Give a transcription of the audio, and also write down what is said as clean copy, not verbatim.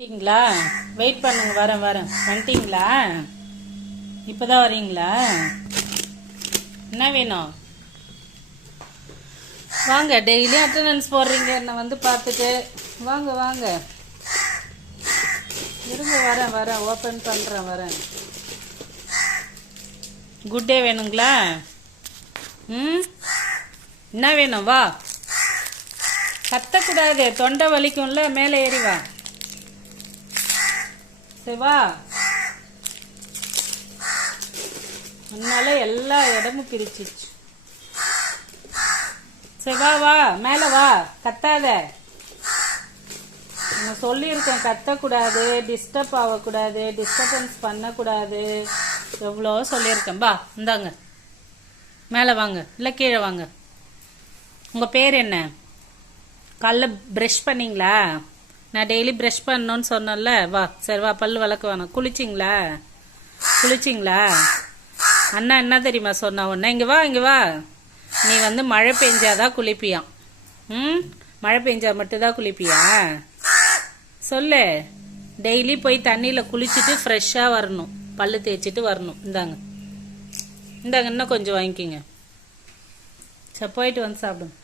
வந்துட்டீங்களா? வெயிட் பண்ணுங்க, வரேன் வரேன். வந்துட்டீங்களா? இப்பதான் வரீங்களா? என்ன வேணும்? வாங்க, டெய்லி அட்டண்டன்ஸ் போடுறீங்க என்ன வந்து பார்த்துட்டு. வாங்க வாங்க, இருங்க, வரேன் வரேன், ஓப்பன் பண்ணுறேன், வரேன். குட் டே வேணுங்களா? ம், என்ன வேணும்? வா, கத்தக்கூடாது, தொண்டை வலிக்கும்ல, மேலே ஏறி வா. சரி வா. அதனால எல்லா இடமும் பிரிச்சிச்சு. சரி வா வா, மேலே வா, கத்தாத. நான் சொல்லியிருக்கேன், கத்தக்கூடாது, டிஸ்டர்ப் ஆகக்கூடாது, டிஸ்டர்பன்ஸ் பண்ணக்கூடாது, எவ்வளோ சொல்லியிருக்கேன். பா, இந்தாங்க, மேலே வாங்க, இல்லை கீழே வாங்க. உங்கள் பேர் என்ன? காலைல ப்ரஷ் பண்ணீங்களா? நான் டெய்லி ப்ரஷ் பண்ணணும்னு சொன்னேன்ல. வா, சரி வா, பல் விளக்க வேணாம். குளிச்சிங்களா? குளிச்சிங்களா? அண்ணா என்ன தெரியுமா சொன்னா ஒன்று? இங்கே வா, இங்கே வா. நீ வந்து மழை பெஞ்சாதான் குளிப்பியாம். ம், மழை பெஞ்சா மட்டும்தான் குளிப்பியா? சொல்லு. டெய்லி போய் தண்ணியில் குளிச்சுட்டு ஃப்ரெஷ்ஷாக வரணும், பல்லு தேய்ச்சிட்டு வரணும். இந்தாங்க இந்தாங்க, இன்னும் கொஞ்சம் வாங்கிக்கிங்க. சரி, போயிட்டு வந்து சாப்பிடுங்க.